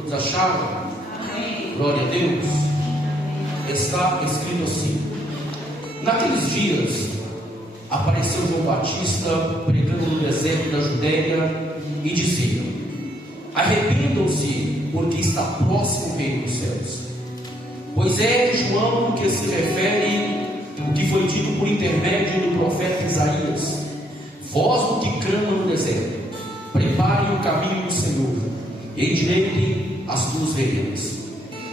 Todos acharam? Amém. Glória a Deus. Está escrito assim: naqueles dias apareceu João Batista pregando no deserto da Judéia e dizia: arrependam-se, porque está próximo o reino dos céus. Pois é João que se refere o que foi dito por intermédio do profeta Isaías: voz do que clama no deserto, preparem o caminho do Senhor, endireitem as suas veredas.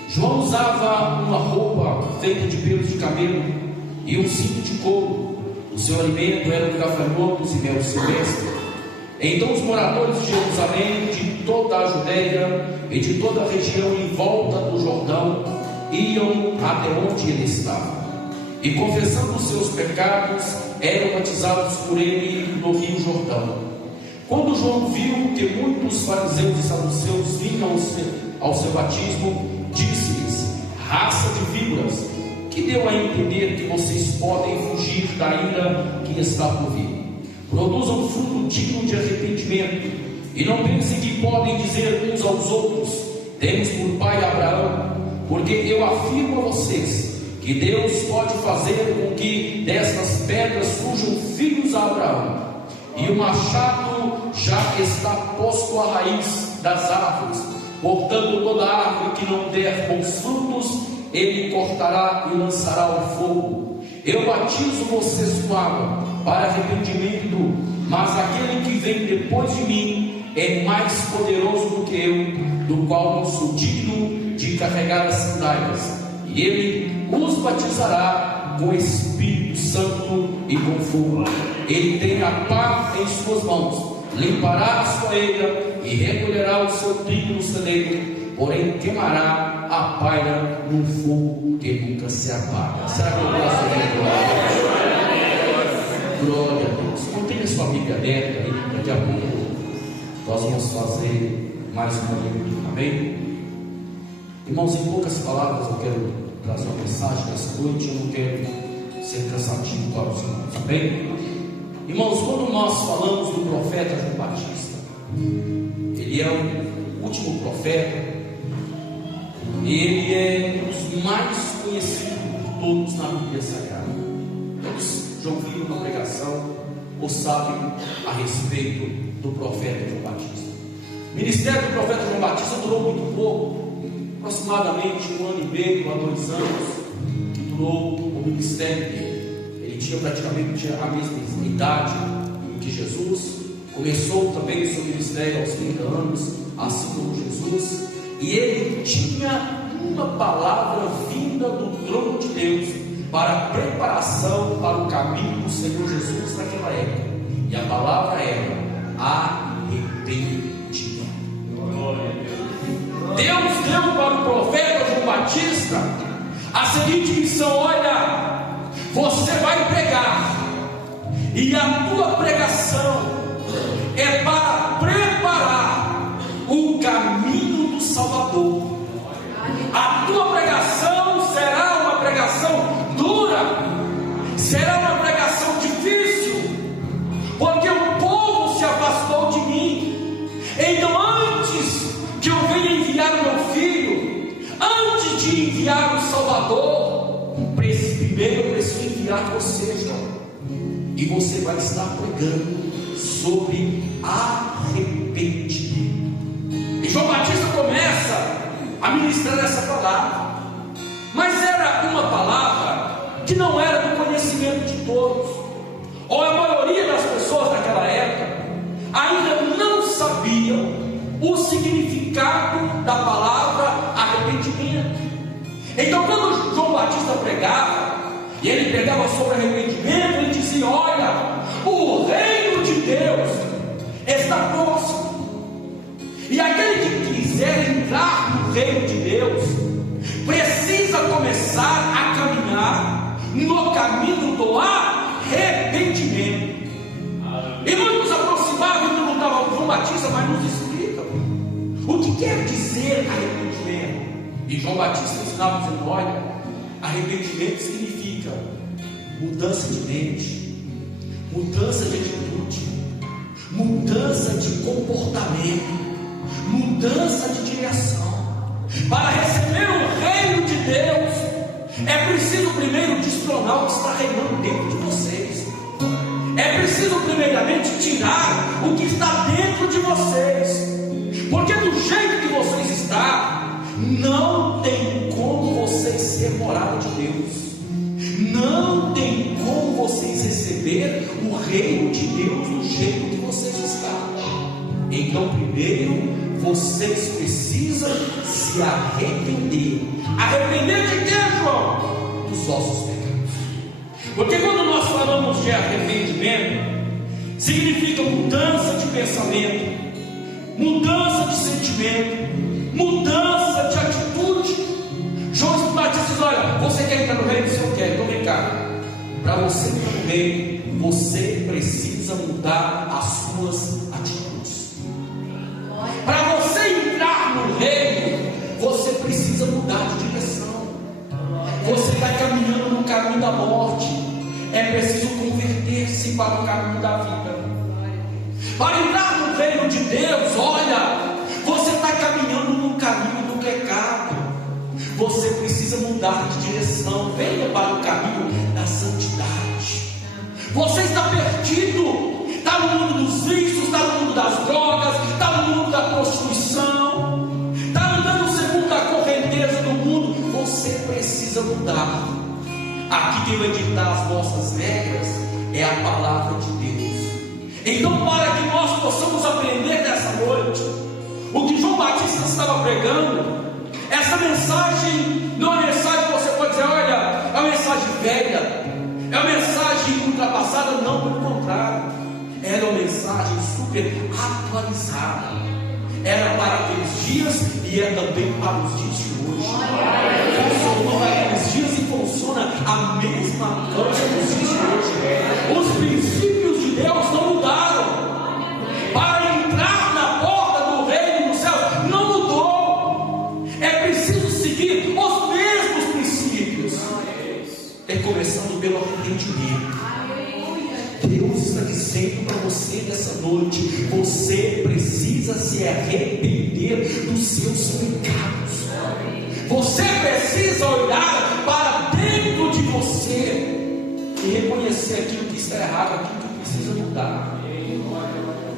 João usava uma roupa feita de pelos de camelo e um cinto de couro. O seu alimento era gafanhotos e mel silvestre. Então os moradores de Jerusalém, de toda a Judéia e de toda a região em volta do Jordão iam até onde ele estava, e confessando os seus pecados eram batizados por ele no rio Jordão. Quando João viu que muitos fariseus e saduceus vinham ao seu batismo, disse-lhes: raça de víboras, que deu a entender que vocês podem fugir da ira que está por vir? Produzam fruto digno de arrependimento, e não pensem que podem dizer uns aos outros: temos por pai Abraão, porque eu afirmo a vocês que Deus pode fazer com que destas pedras surjam filhos a Abraão. E o machado já está posto à raiz das árvores, portanto toda árvore que não der bons frutos ele cortará e lançará ao fogo. Eu batizo vocês com água para arrependimento, mas aquele que vem depois de mim é mais poderoso do que eu, do qual não sou digno de carregar as sandálias, e ele os batizará com Espírito Santo e com fogo. Ele tem a pá em suas mãos, limpará a soeira e recolherá o seu trigo no celeiro, porém queimará a palha num fogo que nunca se apaga. Será que eu posso ouvir glória a Deus? Mantenha sua Bíblia aberta aí, daqui a pouco nós vamos fazer mais uma leitura, amém? Irmãos, em poucas palavras eu quero trazer uma mensagem nessa noite. Eu não quero ser cansativo para os irmãos, amém? Irmãos, quando nós falamos do profeta João Batista, ele é o último profeta, e ele é um dos mais conhecidos por todos na Bíblia Sagrada. Todos já ouviram uma pregação ou sabem a respeito do profeta João Batista. O ministério do profeta João Batista durou muito pouco, aproximadamente 1 ano e meio a 2 anos que durou o ministério dele. Ele tinha praticamente a mesma idade que Jesus, começou também o seu ministério aos 30 anos, assim como Jesus, e ele tinha uma palavra vinda do trono de Deus para a preparação para o caminho do Senhor Jesus naquela época, e a palavra era arrependimento. Deus deu para o profeta João Batista a seguinte missão: olha, você vai pregar, e a tua pregação é para preparar o caminho do Salvador. A tua pregação será uma pregação dura, será uma pregação difícil, porque o povo se afastou de mim. Então, antes que eu venha enviar o meu filho, antes de enviar o Salvador, primeiro eu preciso enviar você, João, e você vai estar pregando sobre arrependimento. E João Batista começa a ministrar essa palavra, mas era uma palavra que não era do conhecimento de todos, ou a maioria das pessoas naquela época ainda não sabiam o significado da palavra arrependimento. Então, quando João Batista pregava, e ele pregava sobre arrependimento, ele dizia: olha, o reino de Deus está próximo, e aquele que quiser entrar no reino de Deus precisa começar a caminhar no caminho do arrependimento. E nós nos aproximávamos e perguntávamos: João Batista, mas nos explica o que quer dizer arrependimento. E João Batista ensinava dizendo: olha, arrependimento significa mudança de mente, mudança de atitude, mudança de comportamento, mudança de direção. Para receber o reino de Deus, é preciso primeiro destronar o que está reinando dentro de vocês. É preciso primeiramente tirar o que está dentro de vocês. Porque do jeito que vocês estão, não tem como vocês ser morada de Deus. Não tem como vocês receber o reino de Deus do jeito que vocês estão. Então primeiro vocês precisam se arrepender. Arrepender de quê, João? Dos vossos pecados. Porque quando nós falamos de arrependimento, significa mudança de pensamento, mudança de sentimento, mudança de atitude. João Batista diz: olha, você quer entrar no reino? Se eu quero, então vem cá. Para você entrar no reino, você precisa mudar as suas atitudes. Para você entrar no reino, você precisa mudar de direção. Você está caminhando no caminho da morte, é preciso converter-se para o caminho da vida. Para entrar no reino de Deus, olha, você está caminhando no caminho do pecado. Você precisa mudar de direção. Venha para o caminho da santidade. Você está perdido. Está no mundo dos vícios, está no mundo das drogas, está no mundo da prostituição, está andando segundo a correnteza do mundo. Você precisa mudar. Aqui quem vai ditar as nossas regras é a palavra de Deus. Então, para que nós possamos aprender nessa noite o que João Batista estava pregando, essa mensagem não é uma mensagem que você pode dizer: olha, é uma mensagem velha, é uma mensagem ultrapassada. Não, pelo contrário, era uma mensagem super atualizada. Era para aqueles dias e é também para os dias de hoje. Funcionou naqueles dias e funciona a mesma coisa nos dias de hoje. Os princípios de Deus não mudaram. Para entrar na porta do reino dos céus não mudou. É preciso seguir os mesmos princípios. É começando pelo arrependimento. Deus está dizendo para você nessa noite: você precisa se arrepender dos seus pecados. Você precisa olhar para dentro de você e reconhecer aquilo que está errado, aquilo que precisa mudar.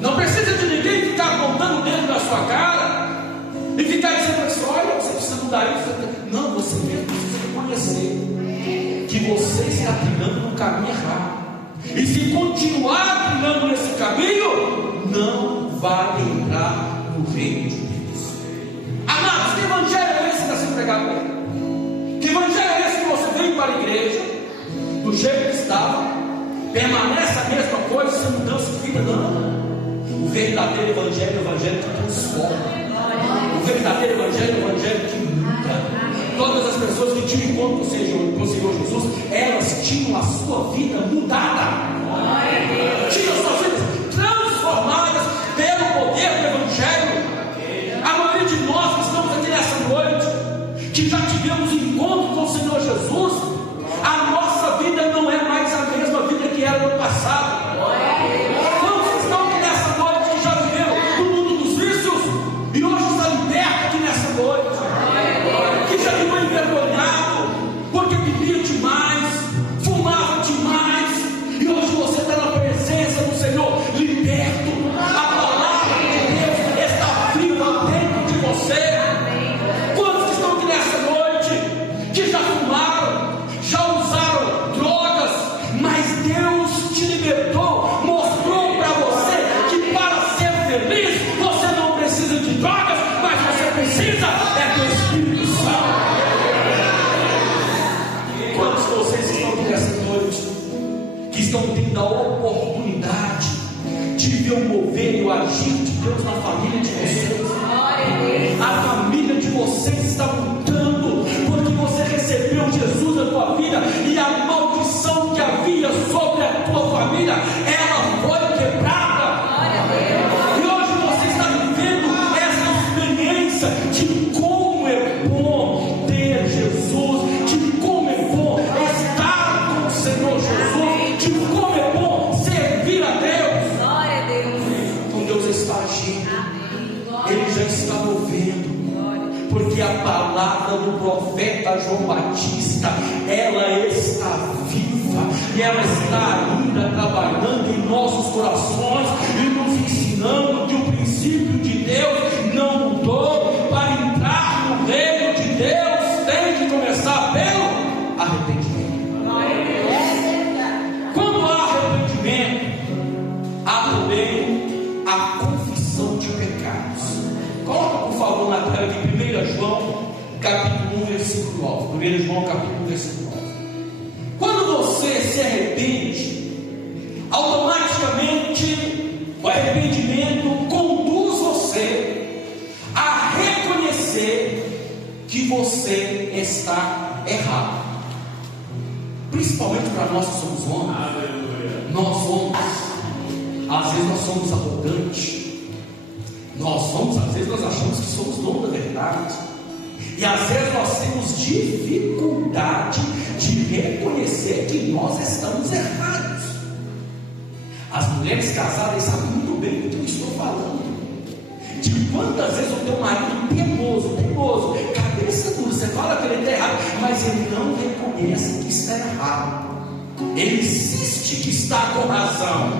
Não precisa de ninguém ficar apontando o dedo na sua cara e ficar dizendo assim: olha, você precisa mudar isso. Não, você mesmo precisa reconhecer que você está trilhando no caminho errado. E se continuar trilhando nesse caminho, não vai entrar no reino de Deus. Amados, que evangelho é esse que está sendo pregado aqui? Que evangelho é esse que você veio para a igreja do jeito que estava, permanece a mesma coisa, sem mudança de vida? Não. O verdadeiro evangelho é o evangelho que transforma. O verdadeiro evangelho é o evangelho que muda. Todas as pessoas que tinham encontro com o Senhor Jesus, elas tinham a sua vida mudada. Tinham as suas vidas transformadas pelo poder do evangelho. A maioria de nós que estamos aqui nessa noite, que já tivemos encontro com o Senhor Jesus, a nossa vida não é mais a mesma vida que era no passado. Quantos estão aqui nessa noite que já viveram no mundo dos vícios e hoje estão libertos aqui nessa noite? Que já ficou envergonhado porque bebia demais, fumava demais, e hoje você está na presença do Senhor, liberto. A palavra de Deus está viva dentro de você. Quantos estão aqui nessa noite que já fumaram, já usaram drogas, mas Deus te libertou, mostrou para você que para ser feliz você não precisa de drogas, mas você precisa do Espírito Santo. Quantos de vocês estão aqui nessa noite que estão tendo a oportunidade de ver o mover e o agir de Deus na família de vocês? A família de vocês está mudando porque você recebeu Jesus na tua vida, e a maldição que havia sobre a tua família, ela foi quebrada. E hoje você está vivendo essa experiência de como é bom ter Jesus, de como é bom estar com o Senhor Jesus, de como é bom servir a Deus. Então Deus está agindo, Ele já está movendo. porque a palavra do profeta João Batista, ela está viva, e ela está ainda trabalhando em nossos corações, e nos ensinando que o princípio de Deus não mudou. Para entrar no reino de Deus, tem que começar pelo arrependimento. Quando há arrependimento, há também a confissão de pecados. Coloca por favor na tela de 1 João capítulo 1 versículo 9. 1 João capítulo 1 versículo 9. Quando você se arrepende, automaticamente o arrependimento conduz você a reconhecer que você está errado. Principalmente para nós que somos homens. Nós somos, às vezes nós somos arrogantes. Às vezes nós achamos que somos donos da verdade. E às vezes nós temos dificuldade de reconhecer que nós estamos errados. As mulheres casadas sabem muito bem do que eu estou falando. De quantas vezes o teu marido teimoso, cabeça dura, você fala que ele está errado, mas ele não reconhece que está errado. Ele insiste que está com razão.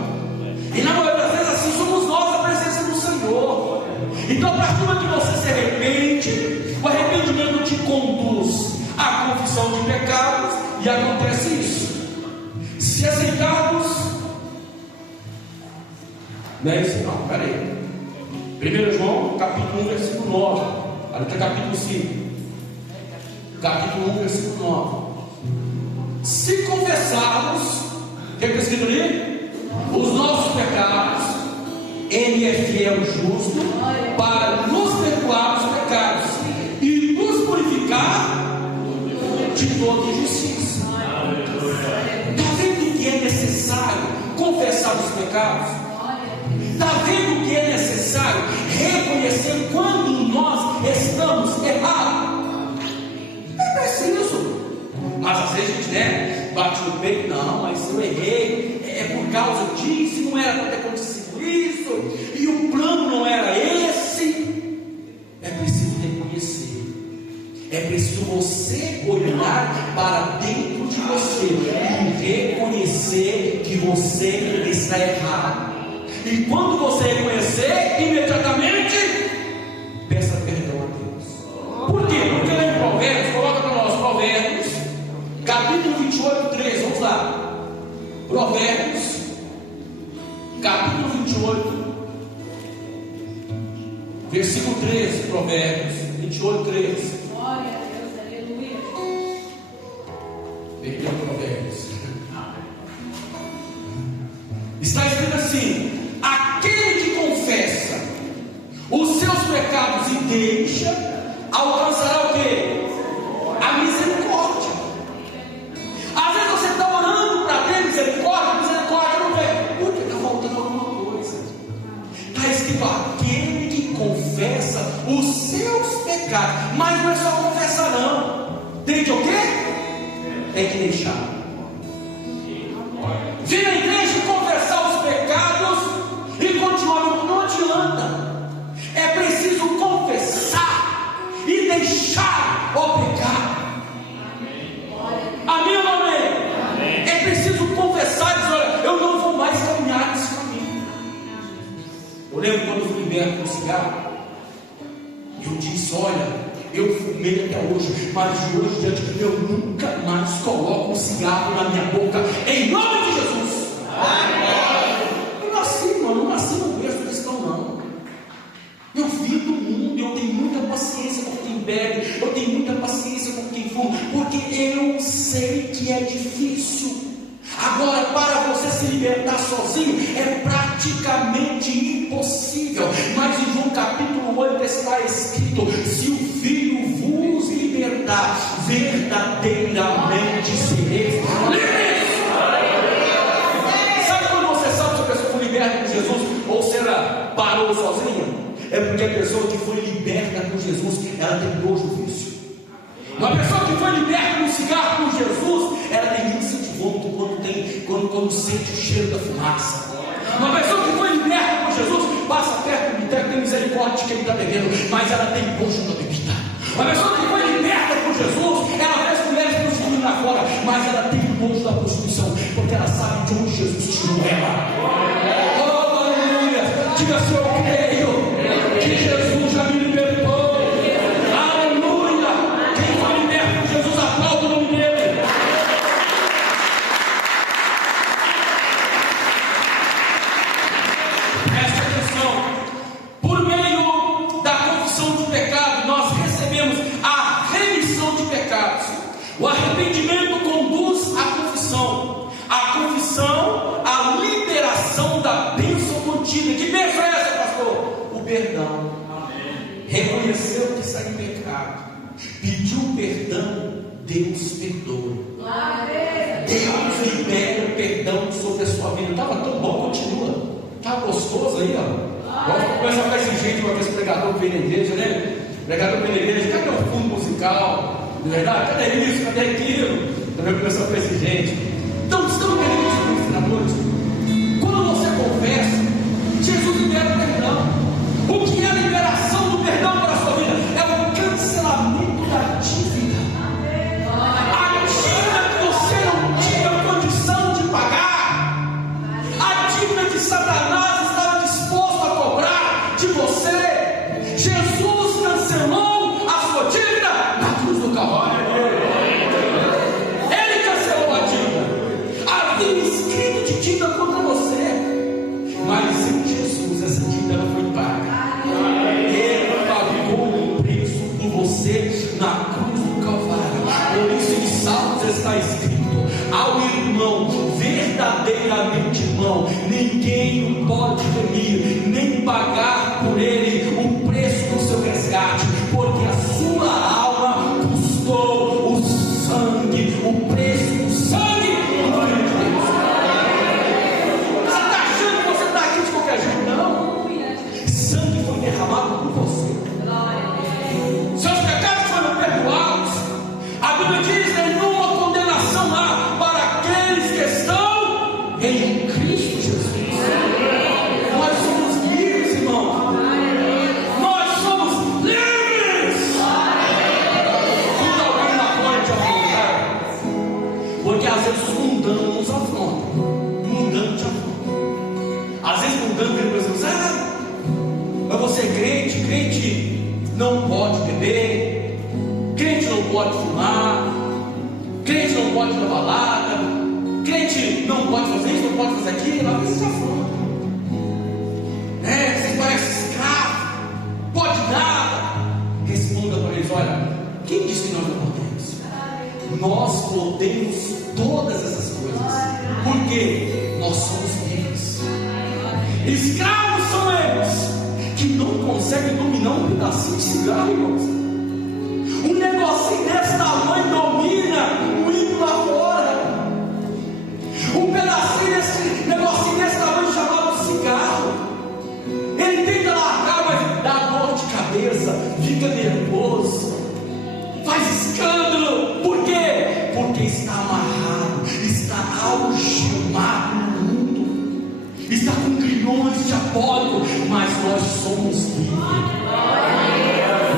E na maioria das vezes assim somos nós, a presença do Senhor. Então, a partir do momento que você se arrepende, o arrependimento te conduz à confissão de pecados, e acontece isso. Se aceitarmos, não é isso? Não, peraí. 1 João capítulo 1 versículo 9. Olha aqui, capítulo 5. Capítulo 1 versículo 9. Se confessarmos, o que está escrito ali? Os nossos pecados, Ele é fiel e justo para nos perdoar os pecados e nos purificar de toda injustiça. Está vendo que é necessário confessar os pecados? Está vendo que é necessário reconhecer quando nós estamos errados? É preciso. Mas às vezes a gente bate no peito, não, mas eu errei, é por causa disso, não era para ter acontecido isso, e o plano não era esse. É preciso reconhecer, é preciso você olhar para dentro de você e reconhecer que você está errado. E quando você reconhecer, imediatamente peça perdão a Deus. Por quê? Porque lá em Provérbios, coloca para nós Provérbios capítulo 28, 13, vamos lá. Provérbios, capítulo 28, versículo 13. Provérbios 28, 13. Glória a Deus, aleluia. Perdeu Provérbios. Está escrito assim: aquele que confessa os seus pecados e deixa, alcançará o quê? A misericórdia. Às vezes você está orando para ter misericórdia não vem. Por que está faltando alguma coisa? Está escrito: aquele que confessa os seus pecados. Mas não é só confessar, não. Tem que o quê? Tem que deixar. Vir na igreja e confessar os pecados e continuar, não adianta. É preciso confessar e deixar o pecado. Amém ou não amém? É preciso confessar e dizer: olha, eu não vou mais caminhar nesse caminho. Eu lembro quando eu fui liberto do cigarro, eu disse: olha, eu fumei até hoje, mas de hoje em diante eu nunca mais coloco um cigarro na minha boca, em nome de Jesus. Amém. Eu nasci, mano, não nasci no berço cristão, não. Eu vim do mundo, eu tenho muita paciência com quem bebe, eu tenho muita paciência com quem fuma, porque eu sei que é difícil. Agora, para você se libertar sozinho é praticamente impossível. Mas em João capítulo 8 está escrito: se o Filho vos libertar, verdadeiramente sereis livres. Sabe quando você sabe se a pessoa foi liberta por Jesus ou se ela parou sozinha? É porque a pessoa que foi liberta por Jesus, ela tem nojo do vício. Uma pessoa que foi liberta do cigarro por Jesus, ela tem ânsia de vômito quando sente o cheiro da fumaça. Uma pessoa que foi liberta por Jesus passa perto do teto, tem misericórdia de quem está bebendo, mas ela tem nojo da bebida. A pessoa que foi liberta por Jesus, ela vê as mulheres prostituindo lá fora, mas ela tem nojo da prostituição, porque ela sabe de onde Jesus tirou ela. Oh, aleluia! Diga assim: eu creio que Jesus já me libertou. Aleluia! Quem foi liberto por Jesus, aplauda o nome dele. Presta atenção. Por meio da confissão de pecado, nós recebemos a remissão de pecados. O arrependimento conduz à confissão. A confissão, a liberação da bênção contínua. Que bênção é essa, pastor? O perdão. Amém. Reconheceu que está em pecado, pediu perdão, Deus perdoa. Amém. Deus libera o perdão sobre a sua vida. Estava tão bom, continua. Está gostoso aí, ó. Gosto de conversar com esse gente, uma vez pregador que vem na igreja, né? Pregador que vem na igreja, cadê o fundo musical? Não é verdade? Cadê isso? Cadê aquilo? Também conversar com esse gente. Então, estamos entendendo isso na noite. Quando você confessa, Jesus libera o perdão. O que é a liberação do perdão para a sua vida? É o cancelamento da dívida. A dívida que você não tinha condição de pagar. A dívida de Satanás estava disposto a cobrar de você. Jesus cancelou a sua dívida na cruz do Calvário. Ele cancelou a dívida. Havia escrito de dívida contra você, mas em Jesus essa dívida não foi paga. Ele pagou o preço por você na cruz do Calvário. Por isso em Salmos está escrito: ao irmão, verdadeiramente irmão, ninguém o pode remir, nem pagar por ele o preço do seu resgate, porque a sua alma custou o sangue, o preço do sangue do Filho de Deus. Você está achando que você está aqui de qualquer jeito? Não. Sangue foi derramado por você. Seus pecados foram perdoados. A Bíblia diz: nenhuma condenação há para aqueles que estão em Cristo Jesus. Nós somos livres, irmão. Nós somos livres. Quando alguém na glória te afrontar, porque às vezes o mundano nos afronta. O mundano te afronta. Às vezes o mundano vem para você: mas você é crente, crente não pode beber, crente não pode fumar, crente não pode ir na balada, crente não pode fazer isso, não pode fazer aquilo. Às vezes afronta. Você parece escravo, pode nada. Responda para eles: olha, quem disse que nós não podemos? Nós podemos todas essas coisas, porque nós somos livres. Escravos são eles que não conseguem dominar um pedacinho de cigarro, irmãos. Um negocinho desse tamanho domina o ímpio lá fora. Um pedacinho desse negocinho desse tamanho chamado cigarro. Ele tenta largar, mas dá dor de cabeça, fica nervoso, faz escândalo. Por quê? Porque está amarrado, está algemado no mundo, está com grilhões diabólicos, mas nós somos livres.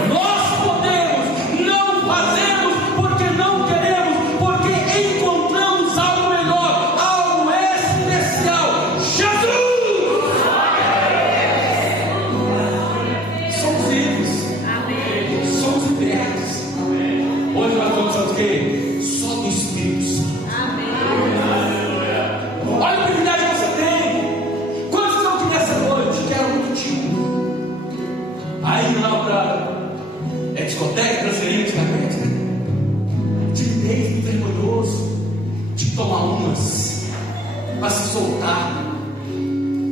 Nós podemos, não fazemos porque não queremos, porque encontramos algo melhor, algo especial: Jesus. Somos livres, somos libertos. Hoje nós vamos fazer o quê? Só do Espírito Santo. Olha o privilégio que você tem. Quantos estão aqui nessa noite? Quero muito tipo. Aí lá para discoteca, dançarina antigamente, né? Timidez, muito vergonhoso de tomar umas para se soltar.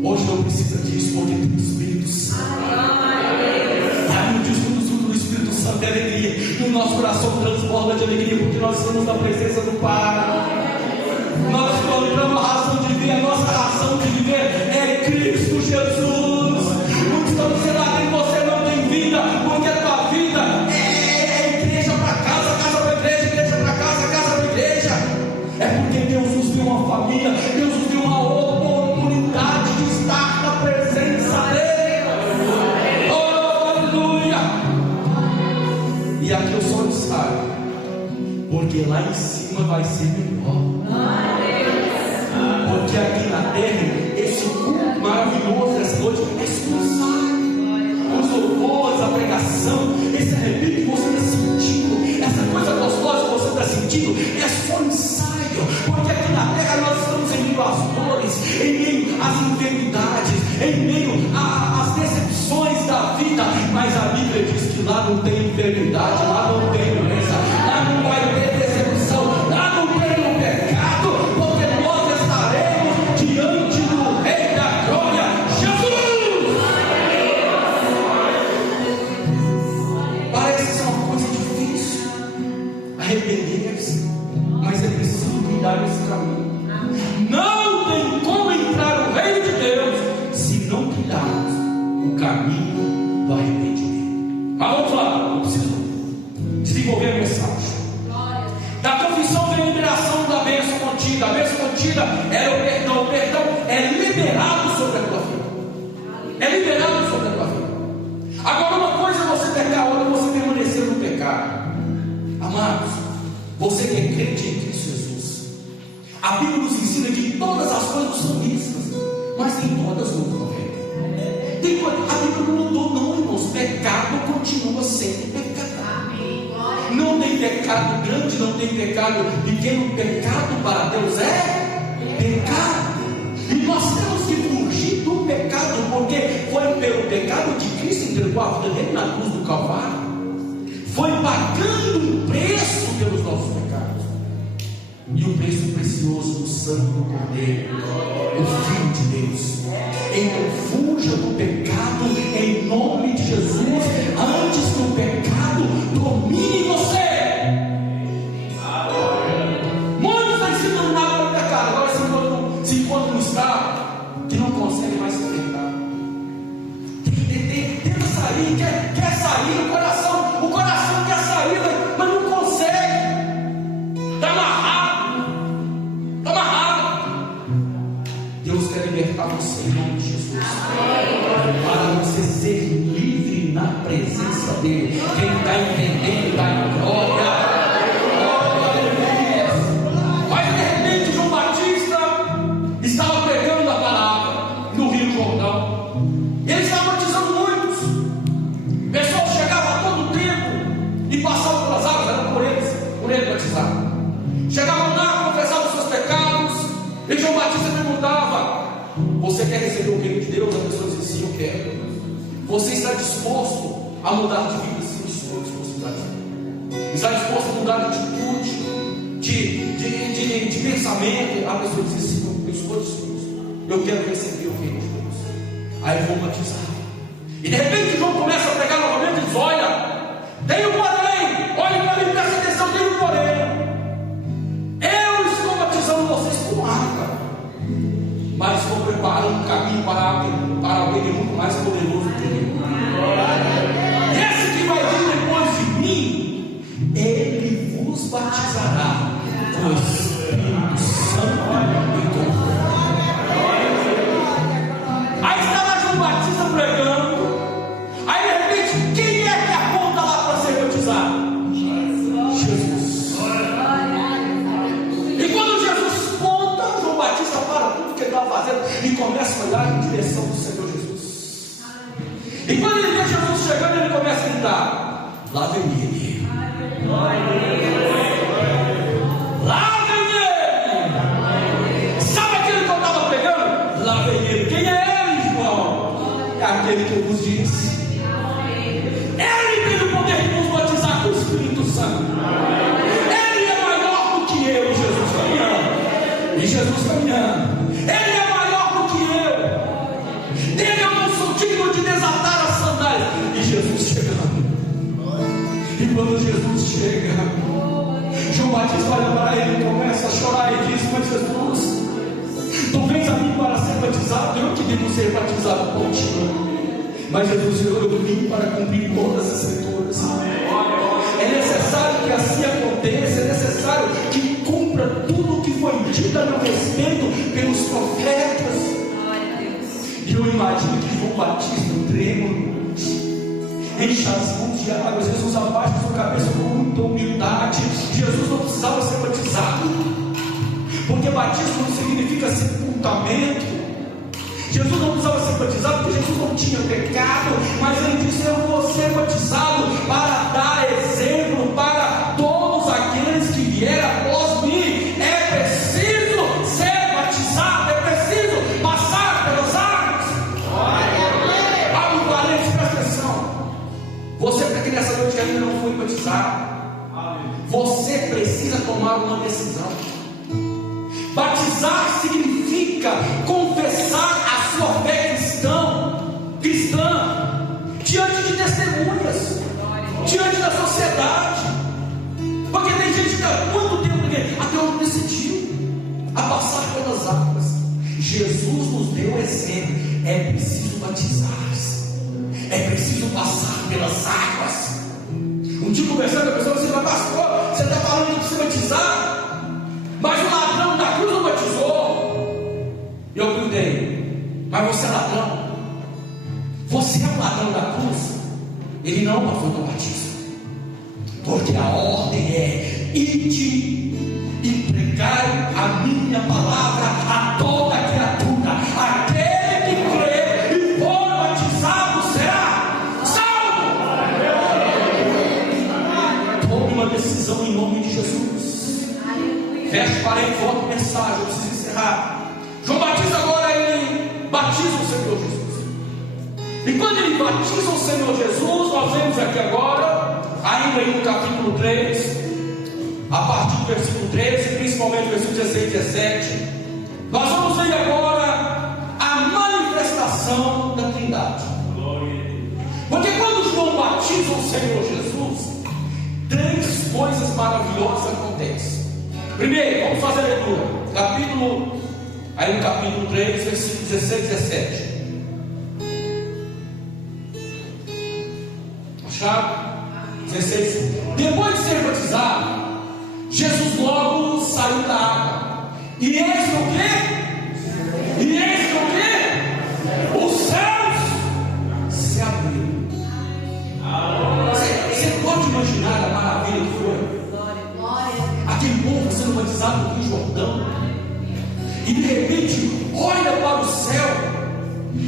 Hoje não precisa disso, porque tem o Espírito Santo. Aí no discurso do Espírito Santo é alegria. E o nosso coração transborda de alegria, porque nós estamos na presença do Pai. Nós encontramos a razão de viver. A nossa razão de viver é Cristo Jesus. Muitos estão dizendo: ah, em você não tem vida, porque a tua vida é igreja para casa, casa para igreja, igreja para casa, casa para igreja. É porque Deus nos deu uma família, Deus nos deu uma oportunidade de estar na presença dele. Oh, aleluia! E aqui eu só ensaio, porque lá em cima vai ser melhor. Porque aqui na terra, esse culto maravilhoso dessa noite é só ensaio. Os louvores, a pregação, esse arrepio que você está sentindo, essa coisa gostosa que você está sentindo, é só ensaio. Porque aqui na terra nós estamos em meio às dores, em meio às enfermidades, em meio às decepções da vida. Mas a Bíblia diz que lá não tem enfermidade, lá não tem doença, lá não vai ter decepção, lá não tem o pecado, porque nós estaremos diante do Rei da Glória, Jesus. Parece ser uma coisa difícil arrepender-se, mas é preciso cuidar desse caminho. Não tem como entrar no reino de Deus se não cuidarmos o caminho do arrependimento. Mas vamos lá, eu preciso desenvolver a mensagem. Da confissão vem a liberação da bênção contida. A bênção contida era o perdão. O perdão é liberado sobre a tua vida. É liberado sobre a tua vida. Agora, uma coisa é você pecar, outra é você permanecer no pecado. Amados, você que é crente em Cristo Jesus, a Bíblia nos ensina que todas as coisas são lícitas, mas nem todas não corretas. A Bíblia não mudou, não, irmãos. Pecado continua sendo pecado. Não tem pecado grande, não tem pecado pequeno. Pecado para Deus é pecado. E nós temos que fugir do pecado, porque foi pelo pecado que Cristo entregou a vida dele na cruz do Calvário. Foi pagando um preço pelos nossos pecados. E o preço precioso do sangue do Cordeiro, o Filho de Deus. Então fuja do pecado em nome de Jesus, antes que o pecado domine você. Muitos têm se dominados pelo pecado, agora se encontram no estado que não consegue mais se libertar. Tenta sair, quer sair, o coração quer sair, mas não consegue. Está amarrado. Deus quer libertar você em nome de Jesus, para você ser livre na presença dele. Quem está entendendo está em glória. Mas de repente João Batista estava pregando a palavra no Rio Jordão. Ele estava batizando muitos. Pessoas chegavam a todo tempo e passavam pelas águas, era por ele batizado. Chegavam lá, confessavam seus pecados. E João Batista perguntava: você quer receber o reino de Deus? A pessoa dizia: sim, eu quero. Você está disposto a mudar de vida? Sim, estou disposto a mudar de vida. Está disposto a mudar de atitude, de pensamento? A pessoa dizia: sim, eu estou disposto. Eu quero receber o reino de Deus. Aí João batizava. E de repente João começa a pregar novamente e diz: olha, tem um porém, olhe para mim, presta atenção, tem um porém. Eu estou batizando vocês com água, mas estou preparando um caminho para alguém que é muito mais poderoso que eu. Esse que vai vir depois de mim, ele vos batizará com o Espírito Santo e com fogo. Aí estava João Batista pregando. Aí de repente, quem é que aponta lá para ser batizado? Jesus. E quando Jesus aponta, João Batista para tudo que ele estava fazendo e começa a olhar em direção do Senhor Jesus. E quando ele vê Jesus chegando, ele começa a gritar: lá vem ele. Lá vem ele. Sabe aquele que eu estava pregando? Lá vem ele. Quem é ele, João? É aquele que eu vos disse. Ele tem o poder de nos batizar com o Espírito Santo. Ele é maior do que eu, Jesus caminhando. E Jesus caminhando. Ele é maior do que eu. Dele eu não sou digno de desatar as sandálias. E Jesus chegando. E quando Jesus chega, João Batista olha para ele, começa a chorar e diz: mas Jesus, tu vens a mim para ser batizado? Eu que devo ser batizado contigo. Mas Jesus, eu vim para cumprir todas as escrituras. É necessário que assim aconteça, é necessário que cumpra tudo o que foi dito a meu respeito pelos profetas. E eu imagino que João Batista, trêmulo, enche as mãos de água. Jesus abaixa sua cabeça humildade. Jesus não precisava ser batizado, porque batismo não significa sepultamento. Jesus não precisava ser batizado porque Jesus não tinha pecado, mas ele disse: eu vou ser batizado para dar exemplo para todos aqueles que vierem após mim. É preciso ser batizado, é preciso passar pelas águas. Abre o parênteses, presta atenção. Você que está aqui nessa noite ainda não foi batizado, você precisa tomar uma decisão. Batizar significa confessar a sua fé cristã diante de testemunhas, diante da sociedade. Porque tem gente que há muito tempo até hoje decidiu a passar pelas águas. Jesus nos deu exemplo. É preciso batizar-se, é preciso passar pelas águas. Um dia conversando com a pessoa, você vai: pastor, você está falando de se batizar, mas o ladrão da cruz não batizou. Eu perguntei: mas você é ladrão? Você é o ladrão da cruz? Ele: não, pastor, eu batizo. Porque a ordem é: ide e pregai a minha palavra a toda criatura. Aquele que crê e for batizado será salvo. Tome uma decisão em nome de Jesus. Feche parênteses, volta mensagem, eu preciso encerrar. João Batista agora ele batiza o Senhor Jesus. E quando ele batiza o Senhor Jesus, nós vemos aqui agora, ainda aí no capítulo 3, a partir do versículo 13, principalmente o versículo 16 e 17, nós vamos ver agora a manifestação da Trindade. Porque quando João batiza o Senhor Jesus, 3 coisas maravilhosas acontecem. Primeiro, vamos fazer a leitura. Aí no capítulo 3, versículos 16 e 17. Acharam? 16. Depois de ser batizado, Jesus logo saiu da água. E eis o quê? E eis o quê? Os céus se abriram. Você pode imaginar a maravilha que foi? Aquele povo sendo batizado no Rio Jordão, e de repente olha para o céu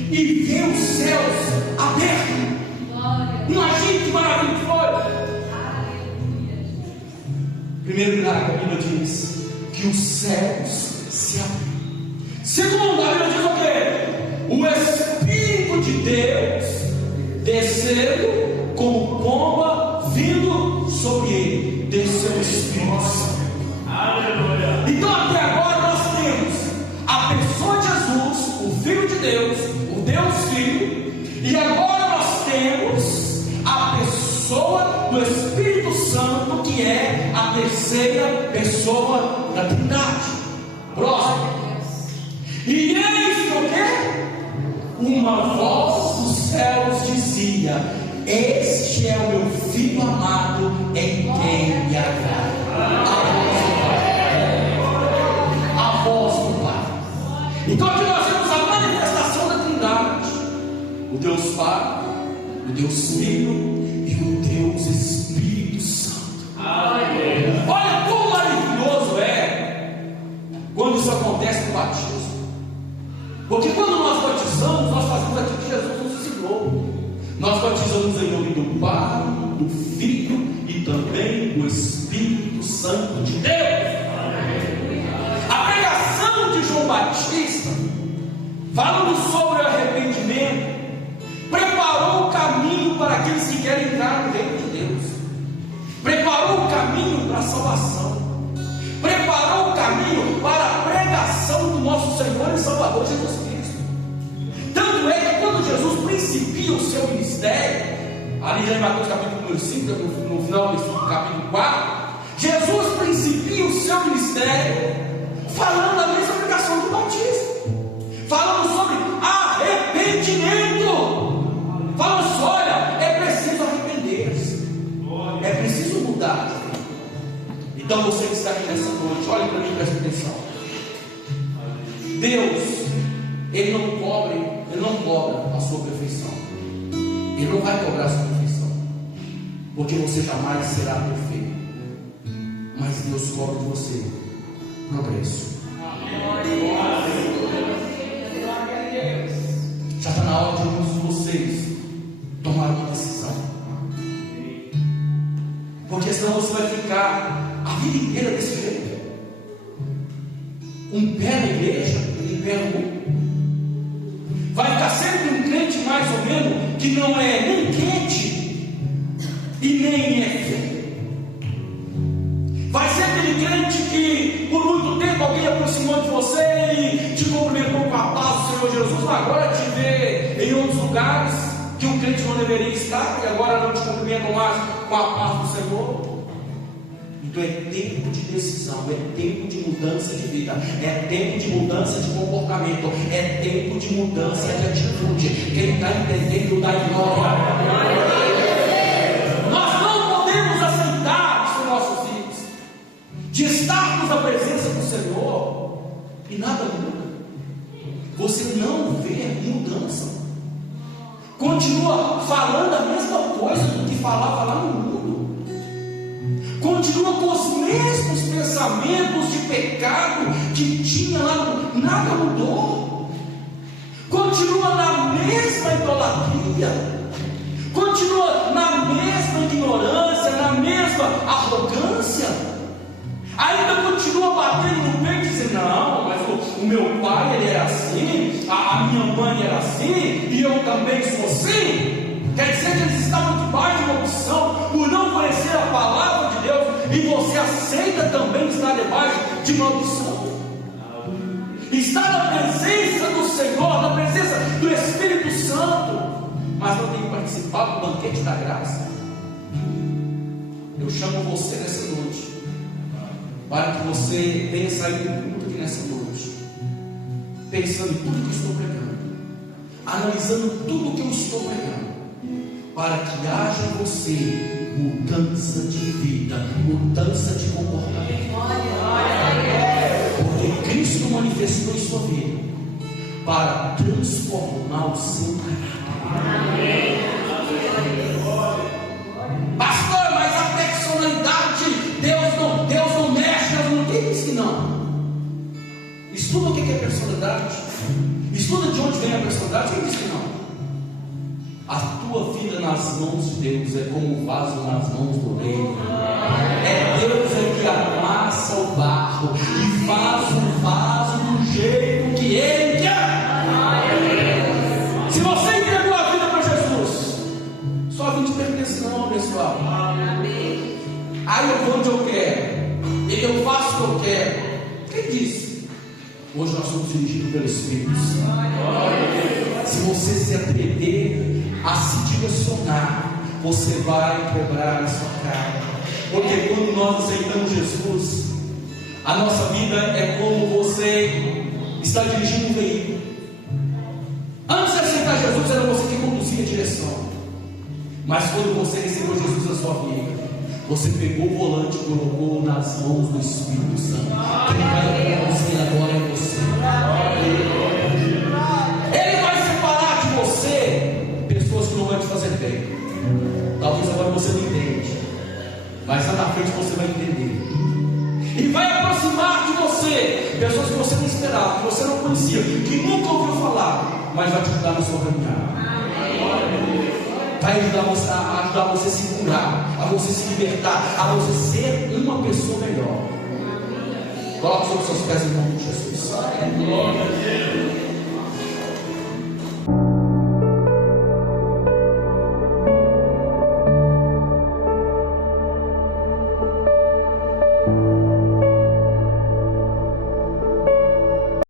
e vê os céus abertos. Imagine que maravilha que foi. Primeiro milagre, a Bíblia diz que os céus se abriram. Segundo, a Bíblia diz o quê? O Espírito de Deus desceu como pomba vindo sobre ele. Desceu o Espírito Santo. Aleluia. Então até agora nós temos a pessoa de Jesus, o Filho de Deus, o Deus Filho, e agora nós temos a pessoa do Espírito Santo, que é a terceira pessoa da Trindade. Próximo. E eis o quê? Uma voz dos céus dizia: este é o meu Filho amado, em quem me agrada. A voz do Pai. Então aqui nós temos a manifestação da Trindade: o Deus Pai, o Deus Filho e o Deus Espírito Santo. Olha quão maravilhoso é quando isso acontece no batismo. Porque quando nós batizamos, nós fazemos aquilo que Jesus nos ensinou. Nós batizamos em nome do Pai, do Filho e também do Espírito Santo de Deus. A pregação de João Batista, falando sobre o arrependimento, preparou o caminho para aqueles que querem entrar no reino de Deus, preparou o caminho para a salvação, preparou o caminho para a pregação do nosso Senhor e Salvador Jesus Cristo. Tanto é que quando Jesus principia o seu ministério, ali já em Mateus capítulo 5, no final do capítulo 4, Jesus principia o seu ministério falando da mesma pregação do Batista, falando sobre arrependimento, falando: olha, é preciso arrepender-se, é preciso mudar. Então você que está aqui nessa noite, olha para mim e presta atenção. Deus, Ele não cobra a sua perfeição. Ele não vai cobrar a sua perfeição, porque você jamais será perfeito. mas Deus cobra de você progresso. Já está na hora de alguns de vocês tomarem uma decisão, porque senão você vai ficar a vida inteira desse jeito, um pé na igreja e um pé no mundo. Vai ficar sempre um crente mais ou menos, que não é nem crente e nem é feio. Vai ser aquele crente que por muito tempo alguém aproximou de você e te cumprimentou com a paz do Senhor Jesus, mas agora te vê em outros lugares que um crente não deveria estar, e agora não te cumprimentam mais com a paz do Senhor. Então é tempo de decisão, é tempo de mudança de vida, é tempo de mudança de comportamento, é tempo de mudança de atitude. Quem está entendendo, dá glória. Nós não podemos aceitar isso em nossos filhos, de estarmos na presença do Senhor e nada muda. Você não vê mudança, continua falando a mesma coisa do que falava lá no mundo, continua com os mesmos pensamentos de pecado que tinha lá, nada mudou, continua na mesma idolatria, continua na mesma ignorância, na mesma arrogância, ainda continua batendo no peito e dizendo: não, mas o meu pai ele era assim, a minha mãe era assim, e eu também sou assim. Quer dizer que eles estavam debaixo de uma maldição por não conhecer a palavra de Deus, e você aceita também estar debaixo de maldição. Está na presença do Senhor, na presença do Espírito Santo, mas não tem participado do banquete da graça. Eu chamo você nessa noite para que você tenha saído do culto aqui nessa noite, pensando em tudo que eu estou pregando, analisando tudo que eu estou pregando, para que haja em você mudança de vida, mudança de comportamento. Porque Cristo manifestou em sua vida para transformar o seu caráter. Pastor, mas a personalidade, Deus não mexe, quem disse que não? Estuda o que é personalidade, estuda de onde vem a personalidade, quem disse que não? A tua vida nas mãos de Deus é como um vaso nas mãos do rei. É Deus que amassa o barro e faz o vaso do jeito que Ele quer. Se você entregou a vida para Jesus, sua vida te pertence não, pessoal. Aí eu vou onde eu quero, eu faço o que eu quero. Quem disse? Hoje nós somos dirigidos pelo Espírito Santo. Se você se atrever a se direcionar, você vai quebrar a sua cara. Porque quando nós aceitamos Jesus, a nossa vida é como você está dirigindo um veículo. Antes de aceitar Jesus, era você que conduzia a direção, mas quando você recebeu Jesus na sua vida, você pegou o volante e colocou nas mãos do Espírito Santo. Quem vai conduzir agora é você. Ele vai separar de você pessoas que não vão te fazer bem. Talvez agora você não entende, mas lá na frente você vai entender. E vai aproximar de você pessoas que você não esperava, que você não conhecia, que nunca ouviu falar, mas vai te ajudar na sua caminhada. Vai ajudar você a se curar, a você se libertar, a você ser uma pessoa melhor. Coloque sobre os seus pés em nome de Jesus.